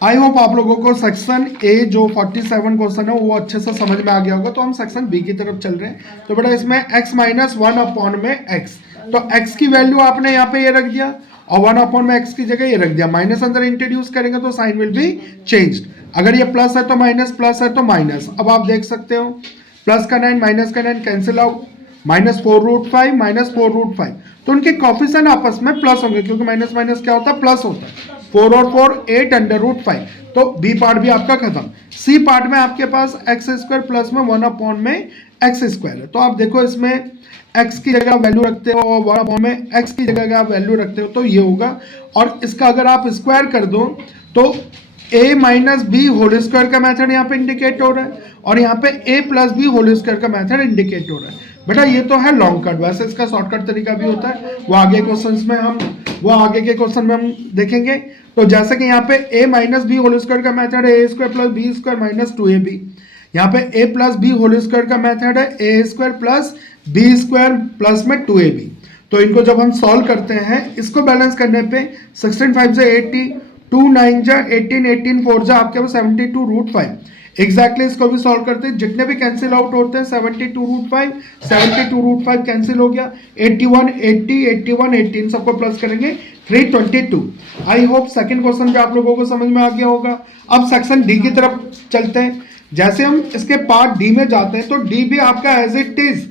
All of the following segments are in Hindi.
आई होप आप लोगों को सेक्शन ए जो 47 क्वेश्चन है वो अच्छे से समझ में आ गया होगा। तो हम सेक्शन बी की तरफ चल रहे हैं। तो बेटा इसमें x माइनस 1 में x, तो x की वैल्यू आपने यहाँ पे ये रख दिया और 1 x की जगह ये रख दिया। माइनस अंदर इंट्रोड्यूस करेंगे तो साइन विल बी चेंज्ड। अगर ये प्लस है तो माइनस, प्लस है तो माइनस। अब आप देख सकते हो प्लस का 9 माइनस का 9 कैंसिल आउट, -4√5 -4√5। तो उनके कॉफिशिएंट आपस में प्लस होंगे क्योंकि माइनस माइनस क्या होता है, प्लस होता है। 4 और 4 8 √5। तो बी पार्ट भी आपका खत्म। सी पार्ट में आपके पास x² प्लस में 1/x² है। तो आप देखो इसमें x की जगह वैल्यू रखते हो और 1/x की जगह आप वैल्यू रखते हो तो ये होगा। और इसका अगर आप स्क्वायर कर दो तो a minus B whole square का मेथड यहाँ पे इंडिकेट हो रहा है और यहाँ पे a plus B whole square का मेथड इंडिकेट हो रहा है। बेटा ये तो है लॉन्ग कट, वैसे इसका शॉर्टकट तरीका भी होता है, वो आगे के क्वेश्चन में हम देखेंगे। तो जैसे कि यहाँ पे a minus B whole square का मेथड है a² plus B square minus 2ab। यहाँ पे a plus B whole square का मेथड है a² plus B square plus में 2ab। तो इनको जब हम सॉल्व करते हैं, इसको बैलेंस करने पे 16 5 से 80, 2 9 जा 18, 18 4 जा आपके पास 72√5। एग्जैक्टली इसको भी सॉल्व करते हैं, जितने भी कैंसिल आउट होते हैं 72√5, 72√5 कैंसिल हो गया। 81 80, 81 18 सबको प्लस करेंगे 322। आई होप सेकंड क्वेश्चन पे आप लोगों को समझ में आ गया होगा। अब सेक्शन डी की तरफ चलते हैं। जैसे हम इसके पार्ट डी में जाते हैं तो डी भी आपका एज इट इज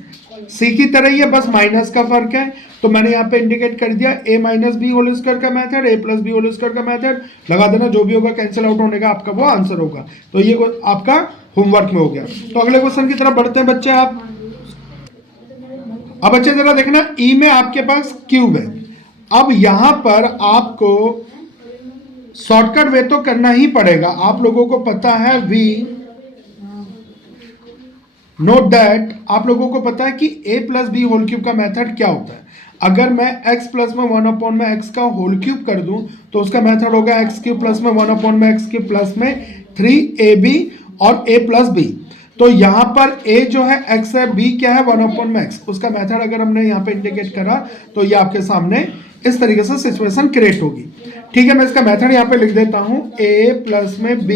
सी की तरह ही है, बस माइनस का फर्क है। तो मैंने यहाँ पे इंडिकेट कर दिया a minus B whole square का method, a plus B whole square का मेथड लगा देना, जो भी होगा कैंसिल आउट होने का आपका वो आंसर होगा। तो ये आपका होमवर्क में हो गया। तो अगले क्वेश्चन की तरफ बढ़ते हैं बच्चे आप। अब बच्चे जरा देखना, ई में आपके पास क्यूब है। अब यहां पर आपको शॉर्टकट वे तो करना ही पड़ेगा। आप लोगों को पता है वी नोट दैट, आप लोगों को पता है कि a plus B whole cube का मेथड क्या होता है। अगर मैं x प्लस में 1/x का होल क्यूब कर दूं तो उसका मेथड होगा x³ प्लस में 1/x³ प्लस में 3ab और a प्लस b। तो यहां पर a जो है x है, b क्या है 1/x। उसका मेथड अगर हमने यहाँ पे इंडिकेट करा तो ये आपके सामने इस तरीके से सिचुएशन क्रिएट होगी। ठीक है, मैं इसका मेथड यहाँ पे लिख देता हूं, a प्लस में b।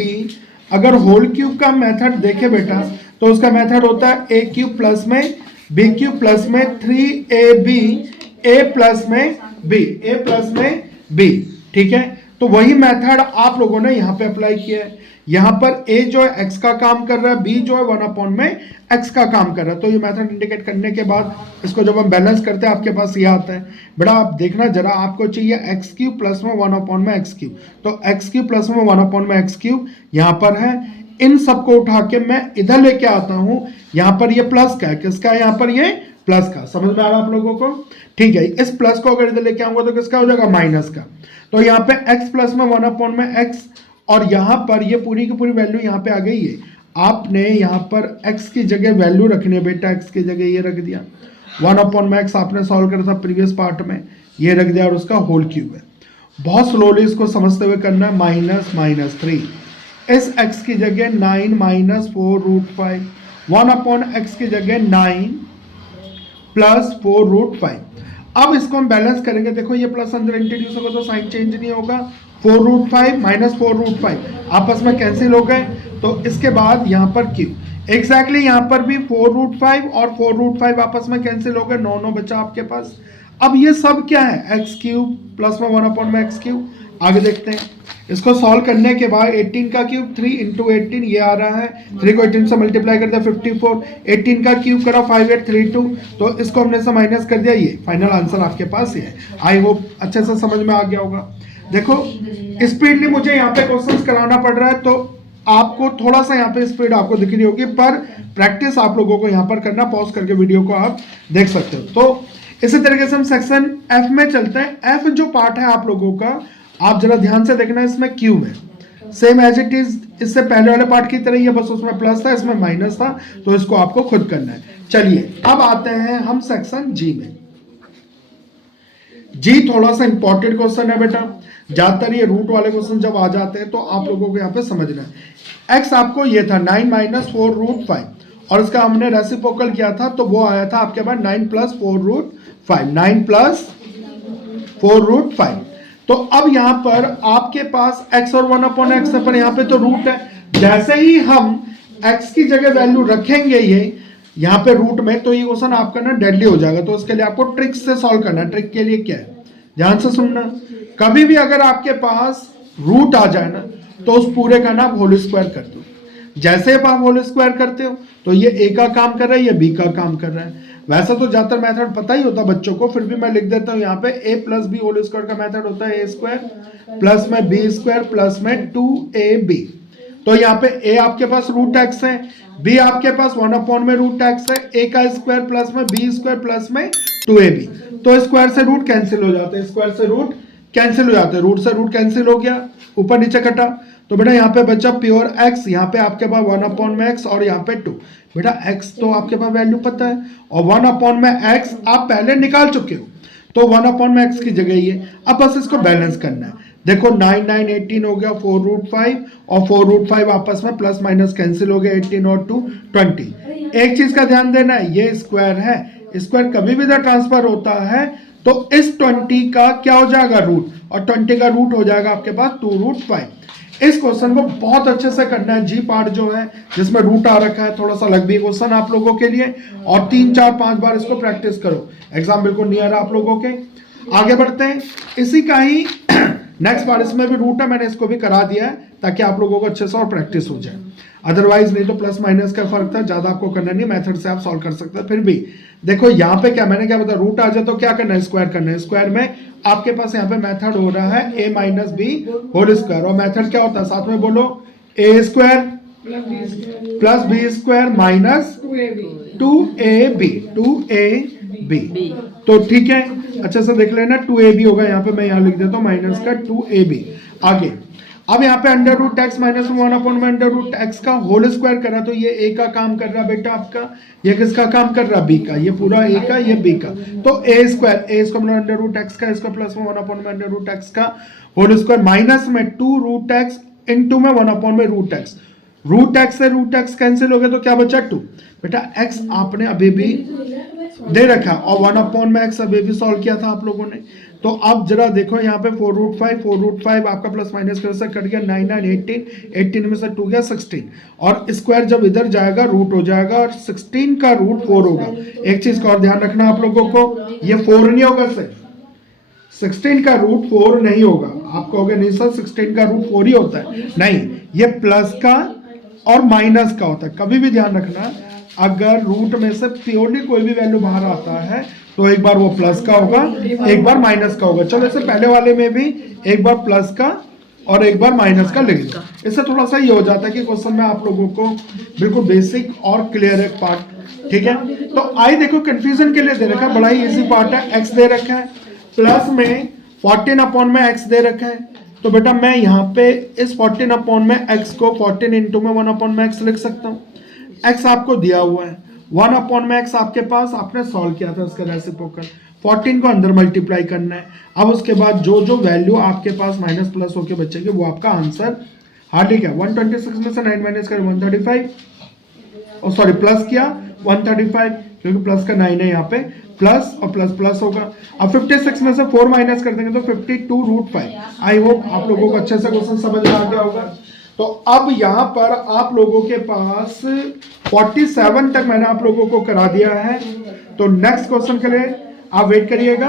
अगर होल क्यूब का मेथड देखे बेटा तो उसका मेथड होता है a³ प्लस में b³ प्लस में 3ab a प्लस में b। ठीक है, तो वही मेथड आप लोगों ने यहाँ पे अप्लाई किया है। यहाँ पर a जो है x का काम कर रहा है, b जो है 1/x का काम कर रहा है। तो ये मेथड इंडिकेट करने के बाद इसको जब हम बैलेंस करते हैं आपके पास ये आता है। बेटा आप देखना जरा, आपको चाहिए x³ प्लस में 1/x³। तो x³ प्लस में 1/x³ यहाँ पर है। इन सबको उठा के मैं इधर लेके आता हूं। यहां पर ये प्लस का है, किसका है, यहां पर ये प्लस का। समझ में आ रहा है आप लोगों को? ठीक है, इस प्लस को अगर इधर लेके आऊंगा तो किसका हो जाएगा, माइनस का। तो यहां पे x प्लस में 1/x और यहां पर ये पूरी की पूरी वैल्यू यहां पे आ गई है। आपने यहां पर x की जगह वैल्यू रखनी है बेटा, x की जगह ये रख दिया। 1/x आपने सॉल्व करा था प्रीवियस पार्ट में, ये रख दिया और उसका होल क्यूब है। बहुत स्लोली इसको समझते हुए करना है। -3 इस x की जगह 9 -4√5, 1/x की जगह 9 प्लस 4√5। अब इसको हम बैलेंस करेंगे। देखो ये प्लस अंदर इंट्रोड्यूस होगा तो साइन चेंज नहीं होगा। 4√5 माइनस 4√5 आपस में कैंसिल हो गए। तो इसके बाद यहाँ पर क्यूब, एग्जैक्टली यहाँ पर भी 4√5 और 4√5 आपस में कैंसिल हो गए, 9 बचा आपके पास। अब ये सब क्या है, x³ प्लस में 1/x³। आगे देखते हैं, इसको सॉल्व करने के बाद 18 का क्यूब 3 × 18 ये आ रहा है। 3 को 18 से मल्टीप्लाई कर दिया 54। 18 का क्यूब करा 5832। तो इसको हमने से माइनस कर दिया, ये फाइनल आंसर आपके पास ये है। आई होप अच्छे से समझ में आ गया होगा। देखो स्पीडली मुझे यहाँ पे क्वेश्चंस कराना पड़ रहा है तो आपको थोड़ा सा यहाँ पे स्पीड आपको दिख रही होगी, पर प्रैक्टिस आप लोगों को यहाँ पर करना। पॉज करके वीडियो को आप देख सकते हो। तो इसी तरीके से हम सेक्शन एफ में चलते हैं। एफ जो पार्ट है आप लोगों का, आप जरा ध्यान से देखना, इसमें क्यूब है सेम एज इट इज, इससे पहले वाले पार्ट की तरह ही है, बस उसमें प्लस था इसमें माइनस था। तो इसको आपको खुद करना है। चलिए अब आते हैं हम सेक्शन जी में। जी थोड़ा सा इंपॉर्टेंट क्वेश्चन है बेटा, ज्यादातर ये रूट वाले क्वेश्चन जब आ जाते हैं तो आप लोगों को यहाँ पे समझना है। एक्स आपको ये था 9 - 4√5 और इसका हमने रेसिप्रोकल किया था तो वो आया था आपके पास 9 + 4√5, 9 + 4√5। तो अब यहाँ पर आपके पास x और 1/x है, पर यहाँ पे तो रूट है। जैसे ही हम x की जगह वैल्यू रखेंगे ये यहाँ पे रूट में, तो ये क्वेश्चन आपका ना डेडली हो जाएगा। तो उसके लिए आपको ट्रिक से सॉल्व करना है। ट्रिक के लिए क्या है, ध्यान से सुनना। कभी भी अगर आपके पास रूट आ जाए ना, तो उस पूरे का ना होल स्क्वायर कर दो। जैसे आप होल स्क्वायर करते हो तो ये ए का काम कर रहा है, ये बी का काम कर रहा है। वैसे तो ज्यादातर मेथड पता ही होता बच्चों को, फिर भी मैं लिख देता हूँ यहाँ पे a plus B whole square का मेथड होता है a स्क्वायर प्लस में b स्क्वायर प्लस में 2ab। तो यहाँ पे a आपके पास रूट x है, b आपके पास 1 में रूट x है, a का स्क्वायर प्लस में b स्क्वायर प्लस में 2ab। तो स्क्वायर से रूट कैंसिल हो जाते हैं, स्क्वायर से रूट कैंसिल हो जाते हैं, रूट से रूट कैंसिल हो गया, ऊपर नीचे कटा। तो बेटा यहाँ पे बच्चा प्योर x, यहाँ पे आपके पास 1/x और यहाँ पे 2। बेटा x तो आपके पास वैल्यू पता है और 1/x आप पहले निकाल चुके हो, तो 1/x की जगह ये। अब बस इसको बैलेंस करना है। देखो 9 9 18 हो गया, 4√5 और 4√5 आपस में प्लस माइनस कैंसिल हो गया, 18 और 2 20। एक चीज का ध्यान देना है, ये स्क्वायर है, स्क्वायर कभी भी ट्रांसफर होता है तो इस 20 का क्या हो जाएगा रूट, और 20 का रूट हो जाएगा आपके पास 2√5। इस क्वेश्चन को बहुत अच्छे से करना है। जी पार्ट जो है जिसमें रूट आ रखा है, थोड़ा सा लग भी क्वेश्चन आप लोगों के लिए, और 3 4 5 बार इसको प्रैक्टिस करो, एग्जाम बिल्कुल नियर है आप लोगों के। आगे बढ़ते हैं, इसी का ही नेक्स्ट बार इसमें भी रूट है, मैंने इसको भी करा दिया है ताकि आप लोगों को अच्छे से और प्रैक्टिस हो जाए। अदरवाइज नहीं तो प्लस माइनस का फर्क था, ज्यादा आपको करना नहीं, मेथड से आप सॉल्व कर सकते हैं। फिर भी देखो यहाँ पे क्या मैंने क्या बताया, रूट आ जाए तो क्या करना है, स्क्वायर करना है। स्क्वायर में आपके पास यहाँ पे मेथड हो रहा है a minus B whole square, और मेथड क्या होता है साथ में बोलो, a square plus B square minus 2ab। तो ठीक है, अच्छे से देख लेना, 2ab होगा यहाँ पे, मैं यहाँ लिख देता हूँ माइनस का 2ab। आगे अब यहाँ पे अंडर रूट एक्स माइनस 1 में अंडर रूट एक्स का होल स्क्वायर करा, तो ये a का काम कर रहा बेटा आपका, ये किसका काम कर रहा, b का, ये पूरा a का, ये b का। तो a स्क्वायर, a इसको मतलब अंडर रूट एक्स का, इसको प्लस में 1 में अंडर रूट एक्स का होल स्क्वायर माइनस में 2√x इंटू में 1 में रूट एक्स। रूट एक्स से रूट एक्स कैंसिल हो गया तो क्या बचा 2। बेटा x आपने अभी भी दे रखा और 1/x अभी भी सॉल्व किया था आप लोगों ने। तो अब जरा देखो यहाँ पे 4√5 आपका प्लस माइनस की वजह से कट गया, 9 9 18 में से 2 गया 16, और स्क्वायर जब इधर जाएगा रूट हो जाएगा, और 16 का रूट 4 होगा। एक चीज का और ध्यान रखना आप लोगों को, ये 4 नहीं होगा सर, 16 का रूट 4 नहीं होगा। आप कहोगे नहीं सर 16 का रूट 4 ही होता है, नहीं, ये प्लस का और माइनस का होता है। कभी भी ध्यान रखना, अगर रूट में से प्योरली कोई भी वैल्यू बाहर आता है तो एक बार वो प्लस का होगा, एक बार माइनस का होगा। चलो इससे पहले वाले में भी एक बार प्लस का और एक बार माइनस का लिख दो, इससे थोड़ा सा ये हो जाता है कि क्वेश्चन में आप लोगों को बिल्कुल बेसिक और क्लियर है पार्ट। ठीक है, तो आई देखो कंफ्यूजन के लिए दे रखा है, बड़ा ही इजी पार्ट है। एक्स दे रखा है, प्लस में 14/x दे रखा है, तो बेटा मैं यहाँ पे इस 14/x को 14 इंटू में 1/x लिख सकता हूँ। x आपको दिया हुआ है, 1/x आपके पास, आपने सॉल्व किया था इसका रेसिप्रोकल, 14 को अंदर मल्टीप्लाई करना है। अब उसके बाद जो जो वैल्यू आपके पास माइनस प्लस होके बचेगी वो आपका आंसर। हाँ ठीक है, 126 में से 9 माइनस कर 135, और सॉरी प्लस किया 135 क्योंकि प्लस का 9 है यहाँ पे, प्लस और प्लस प्लस होगा। अब 56 में से 4 माइनस कर देंगे तो 52√5। आई होप आप लोगों को अच्छे से क्वेश्चन समझ में आ गया होगा। तो अब यहाँ पर आप लोगों के पास 47 तक मैंने आप लोगों को करा दिया है, तो नेक्स्ट क्वेश्चन के लिए आप वेट करिएगा।